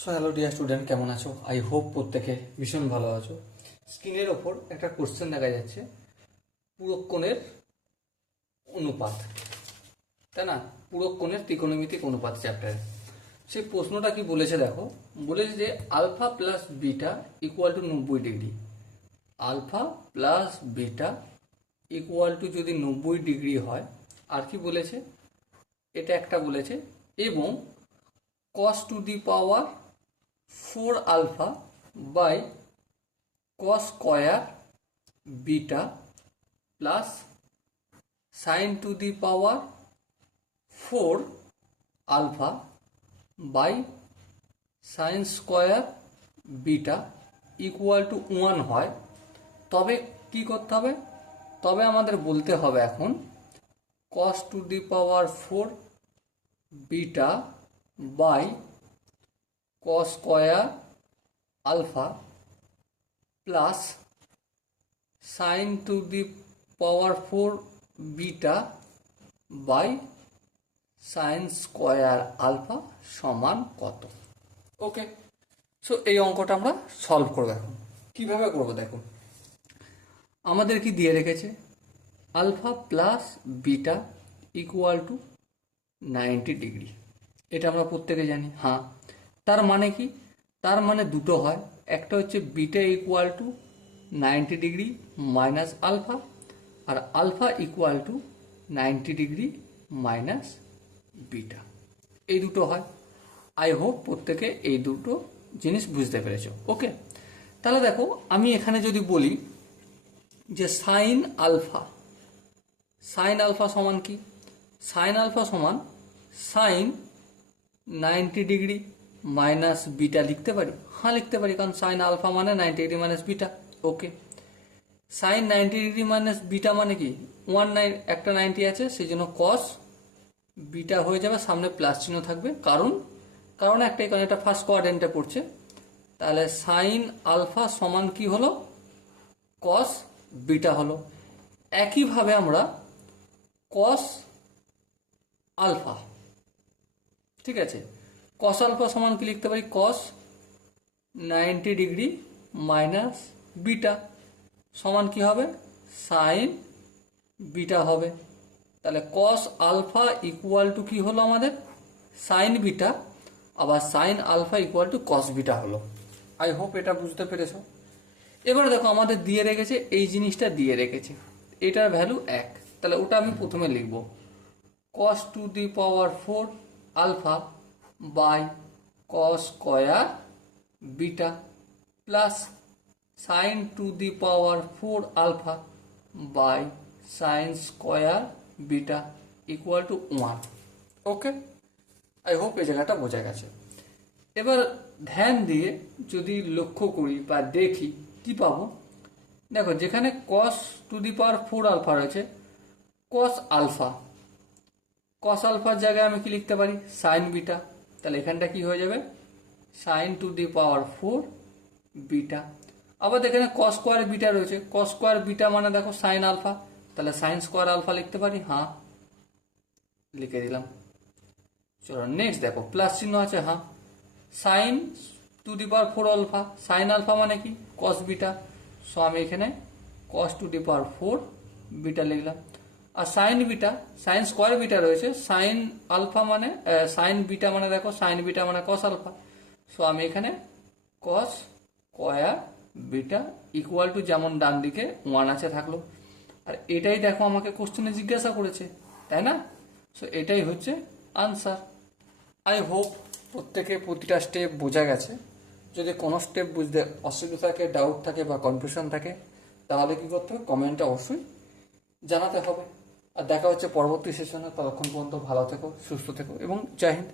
So hello dear student, কেমন আছো? I hope প্রত্যেকে ভীষণ ভালো আছো। স্ক্রিনের ওপর একটা কোশ্চেন দেখা যাচ্ছে, পুরকোণের অনুপাত, তাই না? পুরকোণের ত্রিকোণমিতিক অনুপাত চ্যাপ্টারে সেই প্রশ্নটা কি বলেছে দেখো। বলেছে যে alpha plus beta equal to 90 degree. Alpha plus beta equal to যদি 90 ডিগ্রি হয়, আর কি বলেছে, এটা একটা বলেছে, এবং cos to the power 4 alpha by cos square beta plus sine to the power 4 alpha by sine square beta equal to 1 হয়, তবে কি করতে হবে? তবে আমাদের বলতে হবে এখন cos to the power 4 beta by cos square alpha plus sine to the power 4 beta by sine square alpha সমান কত? ওকে, সো এই অঙ্কটা আমরা সলভ করবো। এখন কিভাবে করবো দেখো, আমাদের কি দিয়ে রেখেছে, alpha plus beta equal to 90 degree. এটা আমরা প্রত্যেকে জানি। হ্যাঁ, তার মানে কি? তার মানে দুটো হয়, একটা হচ্ছে beta equal to 90 degree minus alpha, আর alpha equal to 90 degree minus beta. এই দুটো হয়। আই হোপ প্রত্যেকে এই দুটো জিনিস বুঝতে পেরেছো। ওকে, তাহলে দেখো আমি এখানে যদি বলি যে সাইন আলফা সমান কি? সাইন আলফা সমান সাইন 90 ডিগ্রি মাইনাস বিটা লিখতে পারি। হ্যাঁ লিখতে পারি, কারণ সাইন আলফা মানে 90 ডিগ্রি মাইনাস বিটা। ওকে, সাইন 90 ডিগ্রি মাইনাস বিটা মানে কি? 1 একটা 90 আছে, সেই জন্য কস বিটা হয়ে যাবে, সামনে প্লাস চিহ্ন থাকবে, কারণ একটাই, কারণ এটা ফার্স্ট কোয়াড্রেন্টে পড়ছে। তাহলে সাইন আলফা সমান কি হলো? কস বিটা হলো। একইভাবে আমরা কস আলফা, ঠিক আছে, কস আলফা সমান কি লিখতে পারি? কস 90 ডিগ্রি মাইনাস বিটা সমান কি হবে? সাইন বিটা হবে। তাহলে কস আলফা ইকুয়াল টু কি হলো আমাদের? সাইন বিটা, আবার sine alpha equal to cos beta হলো। আই হোপ এটা বুঝতে পেরেছ। এবার দেখো আমাদের দিয়ে রেখেছে, এই জিনিসটা দিয়ে রেখেছে, এটার ভ্যালু 1, তাহলে ওটা আমি প্রথমে লিখব cos to the power 4 alpha by cos square beta plus sine to the power 4 alpha by sine square beta equal to 1। Okay, I hope এই জায়গাটা বোঝা গেছে। এবার ধ্যান দিয়ে যদি লক্ষ্য করি বা দেখি কি পাবো, দেখো যেখানে cos to the power 4 alpha রয়েছে, cos আলফার জায়গায় আমি কি লিখতে পারি? Sine beta. তাহলে এখানটা কি হয়ে যাবে? Sine to the power 4 beta. আবার এখানে cos স্কয়ার বিটা রয়েছে, cos স্কয়ার বিটা মানে দেখো সাইন আলফা, তাহলে সাইন স্কয়ার আলফা লিখতে পারি। হ্যাঁ লিখে দিলাম। চলো নেক্সট দেখো, প্লাস চিহ্ন আছে। হ্যাঁ, sine to the power 4 alpha, sine alpha মানে কি? cos beta. সো আমি এখানে cos to the power 4 beta লিখলাম। আর sine beta, sine square beta রয়েছে, সাইন আলফা মানে সাইন বিটা মানে দেখো সাইন বিটা মানে cos আলফা। সো আমি এখানে cos square beta equal to, যেমন ডান দিকে 1 আছে থাকলো। আর এটাই দেখো আমাকে কোশ্চেনে জিজ্ঞাসা করেছে, তাই না? সো এটাই হচ্ছে আনসার। আই হোপ প্রত্যেকে প্রতিটা স্টেপ বোঝা গেছে। যদি কোনো স্টেপ বুঝতে অসুবিধা থাকে, ডাউট থাকে বা কনফিউশন থাকে, তাহলে কি করতে হবে? কমেন্টে অবশ্যই জানাতে হবে। আর দেখা হচ্ছে পরবর্তী সেশনে। ততক্ষণ পর্যন্ত ভালো থেকো, সুস্থ থেকো এবং জয় হিন্দ।